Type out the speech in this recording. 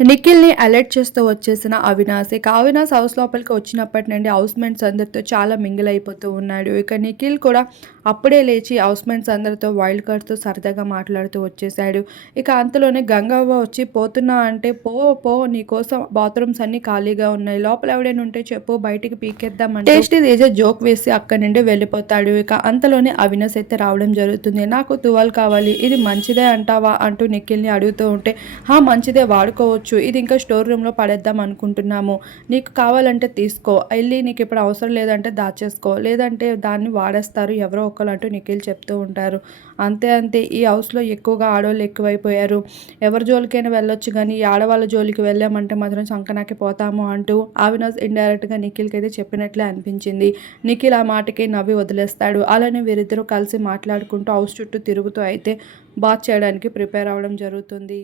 నిఖిల్ని alert చేస్తూ వచ్చేసిన అవినాశ్. ఇక అవినాశ్ హౌస్ లోపలికి వచ్చినప్పటి నుండి హౌస్ మేట్స్ అందరితో చాలా మింగిల్ అయిపోతూ ఉన్నాడు. ఇక నిఖిల్ కూడా అప్పుడే లేచి హౌస్మెంట్స్ అందరితో వైల్డ్ కార్డ్తో సరదాగా మాట్లాడుతూ వచ్చేసాడు ఇక అంతలోనే గంగవ్వ వచ్చి పోతున్నా అంటే పో పో నీ కోసం బాత్రూమ్స్ అన్ని ఖాళీగా ఉన్నాయి. లోపల ఎవడైనా ఉంటే చెప్పు బయటికి పీకేద్దామంటే టేస్ట్ ఏదో జోక్ వేసి అక్కడి నుండి వెళ్ళిపోతాడు. ఇక అంతలోనే అవినాష్ అయితే రావడం జరుగుతుంది. నాకు తువాల్ కావాలి. ఇది మంచిదే అంటావా? అంటూ నిఖిల్ని అడుగుతూ ఉంటే హా మంచిదే వాడుకోవచ్చు. ఇది ఇంకా స్టోర్ రూమ్లో పడేద్దాం అనుకుంటున్నాము. నీకు కావాలంటే తీసుకో. వెళ్ళి నీకు ఇప్పుడు అవసరం లేదంటే దాచేసుకో. లేదంటే దాన్ని వాడేస్తారు ఎవరో ఒక అంటూ నిఖిల్ చెప్తూ ఉంటారు. అంతే అంతే ఈ హౌస్లో ఎక్కువగా ఆడవాళ్ళు ఎక్కువైపోయారు. ఎవరి జోలికైనా వెళ్ళొచ్చు కానీ ఈ ఆడవాళ్ళ జోలికి వెళ్ళామంటే మాత్రం సంకనాకి పోతాము అంటూ అవినాష్ ఇండైరెక్ట్గా నిఖిల్కి అయితే చెప్పినట్లే అనిపించింది. నిఖిల్ ఆ మాటకి నవ్వి వదిలేస్తాడు. అలానే వీరిద్దరూ కలిసి మాట్లాడుకుంటూ హౌస్ చుట్టూ తిరుగుతూ అయితే బాత్ చేయడానికి ప్రిపేర్ అవ్వడం జరుగుతుంది.